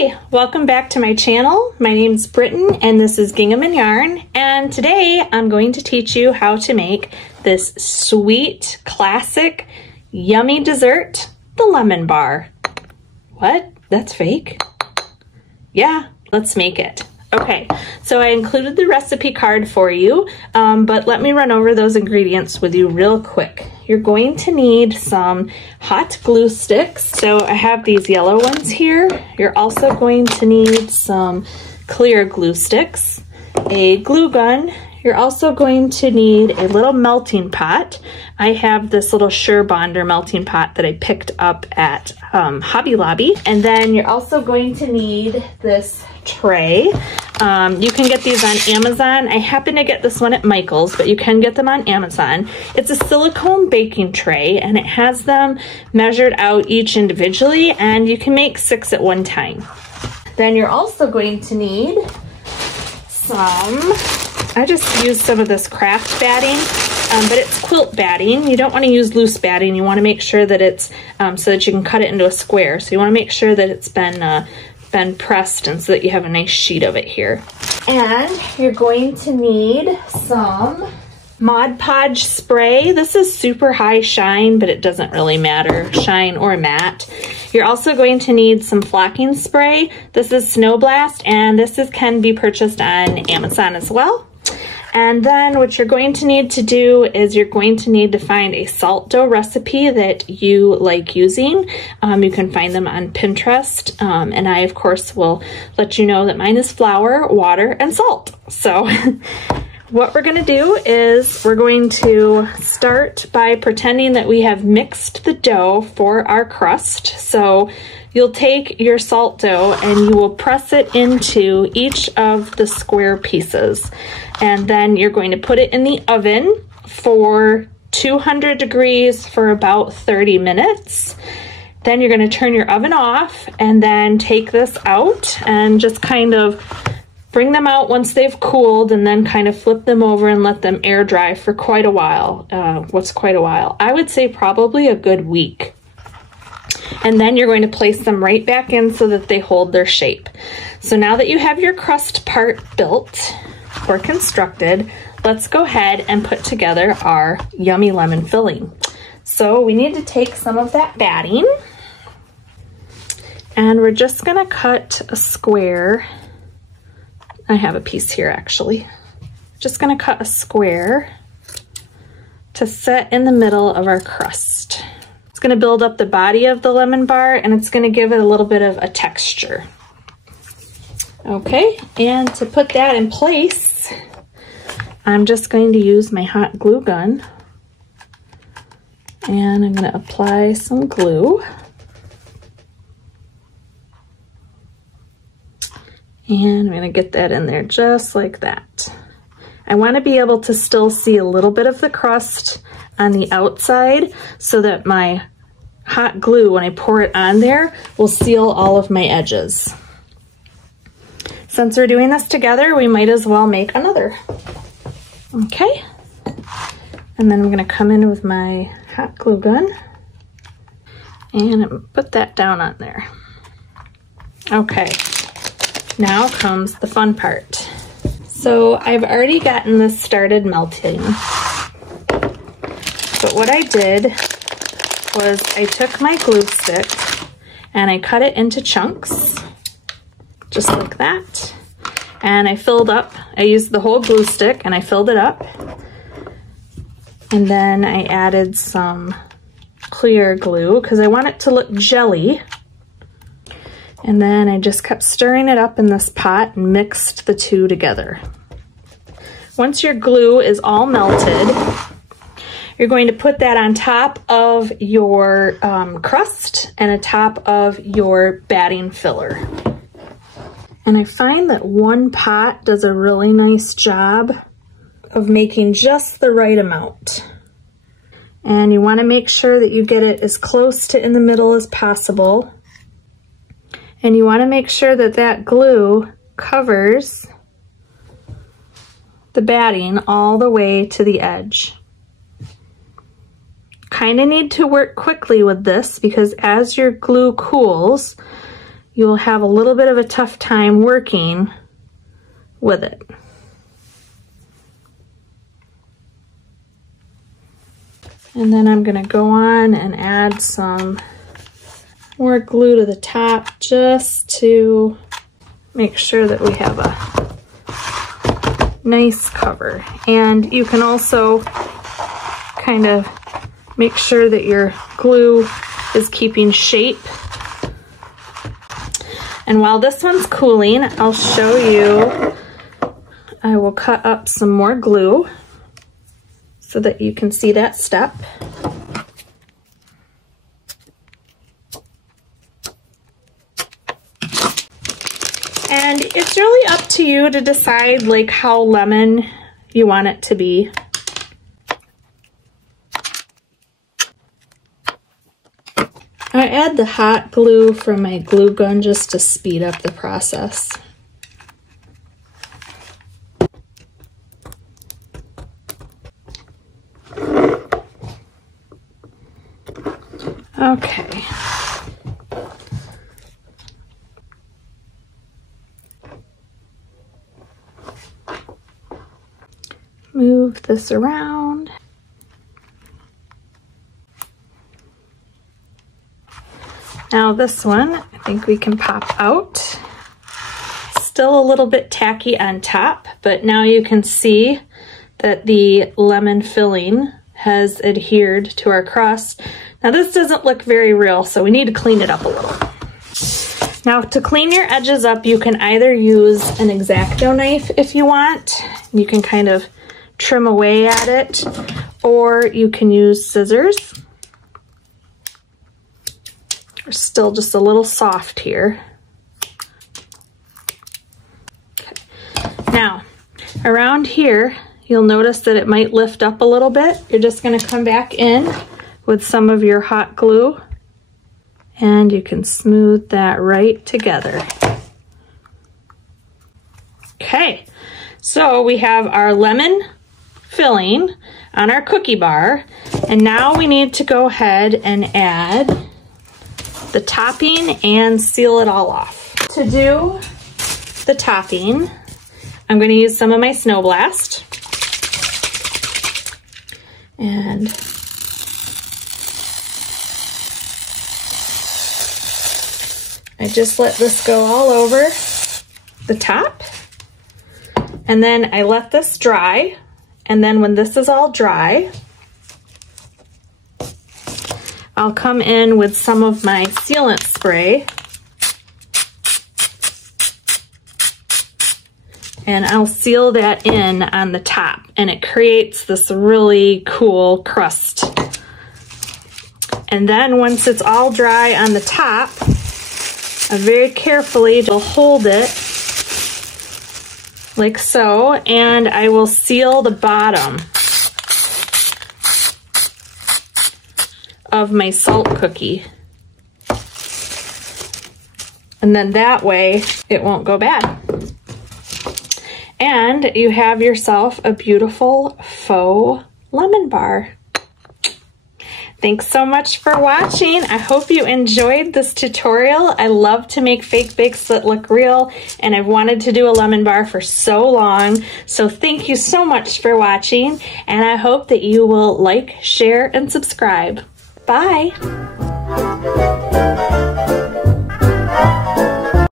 Hi, welcome back to my channel. My name's Britton and this is Gingham and Yarn, and today I'm going to teach you how to make this sweet, classic, yummy dessert, the lemon bar. What? That's fake? Yeah, let's make it. Okay, so I included the recipe card for you, but let me run over those ingredients with you real quick. You're going to need some hot glue sticks. So I have these yellow ones here. You're also going to need some clear glue sticks, a glue gun. You're also going to need a little melting pot. I have this little SureBonder melting pot that I picked up at Hobby Lobby. And then you're also going to need this tray. You can get these on Amazon. I happen to get this one at Michael's, but you can get them on Amazon. It's a silicone baking tray and it has them measured out each individually, and you can make 6 at one time. Then you're also going to need I just used some of this craft batting, but it's quilt batting. You don't want to use loose batting. You want to make sure that it's so that you can cut it into a square. So you want to make sure that it's been pressed and so that you have a nice sheet of it here. And you're going to need some Mod Podge spray. This is super high shine, but it doesn't really matter, shine or matte. You're also going to need some flocking spray. This is Snow Blast, and this can be purchased on Amazon as well. And then what you're going to need to do is you're going to need to find a salt dough recipe that you like using. You can find them on Pinterest, and I of course will let you know that mine is flour, water, and salt. So what we're going to do is we're going to start by pretending that we have mixed the dough for our crust. So you'll take your salt dough and you will press it into each of the square pieces. And then you're going to put it in the oven for 200 degrees for about 30 minutes. Then you're going to turn your oven off and then take this out and just kind of bring them out once they've cooled, and then kind of flip them over and let them air dry for quite a while. What's quite a while? I would say probably a good week. And then you're going to place them right back in so that they hold their shape. So now that you have your crust part built or constructed, let's go ahead and put together our yummy lemon filling. So we need to take some of that batting, and we're just gonna cut a square. I have a piece here actually. Just gonna cut a square to set in the middle of our crust. It's gonna build up the body of the lemon bar, and it's gonna give it a little bit of a texture. Okay, and to put that in place, I'm just going to use my hot glue gun, and I'm gonna apply some glue. And I'm gonna get that in there just like that. I wanna be able to still see a little bit of the crust on the outside so that my hot glue, when I pour it on there, will seal all of my edges. Since we're doing this together, we might as well make another. Okay. And then I'm gonna come in with my hot glue gun and put that down on there. Okay. Now comes the fun part. So I've already gotten this started melting, but what I did was I took my glue stick and I cut it into chunks, just like that. And I filled up, I used the whole glue stick and I filled it up. And then I added some clear glue because I want it to look jelly. And then I just kept stirring it up in this pot and mixed the two together. Once your glue is all melted, you're going to put that on top of your crust and atop of your batting filler. And I find that one pot does a really nice job of making just the right amount. And you want to make sure that you get it as close to in the middle as possible. And you want to make sure that that glue covers the batting all the way to the edge. Kind of need to work quickly with this because as your glue cools, you will have a little bit of a tough time working with it. And then I'm gonna go on and add some more glue to the top just to make sure that we have a nice cover. And you can also kind of make sure that your glue is keeping shape. And while this one's cooling, I'll show you, I will cut up some more glue so that you can see that step. And it's really up to you to decide like how lemon you want it to be. I add the hot glue from my glue gun just to speed up the process. Okay. Move this around. Now this one, I think we can pop out. Still a little bit tacky on top, but now you can see that the lemon filling has adhered to our crust. Now this doesn't look very real, so we need to clean it up a little. Now to clean your edges up, you can either use an X-Acto knife if you want. You can kind of trim away at it, or you can use scissors. They're still just a little soft here. Okay. Now, around here, you'll notice that it might lift up a little bit. You're just gonna come back in with some of your hot glue, and you can smooth that right together. Okay, so we have our lemon filling on our cookie bar, and now we need to go ahead and add the topping and seal it all off. To do the topping, I'm going to use some of my Snow Blast, and I just let this go all over the top, and then I let this dry. And then when this is all dry, I'll come in with some of my sealant spray, and I'll seal that in on the top, and it creates this really cool crust. And then once it's all dry on the top, I very carefully will hold it like so, and I will seal the bottom of my salt cookie. And then that way it won't go bad. And you have yourself a beautiful faux lemon bar. Thanks so much for watching. I hope you enjoyed this tutorial. I love to make fake bakes that look real, and I've wanted to do a lemon bar for so long. So thank you so much for watching, and I hope that you will like, share, and subscribe. Bye.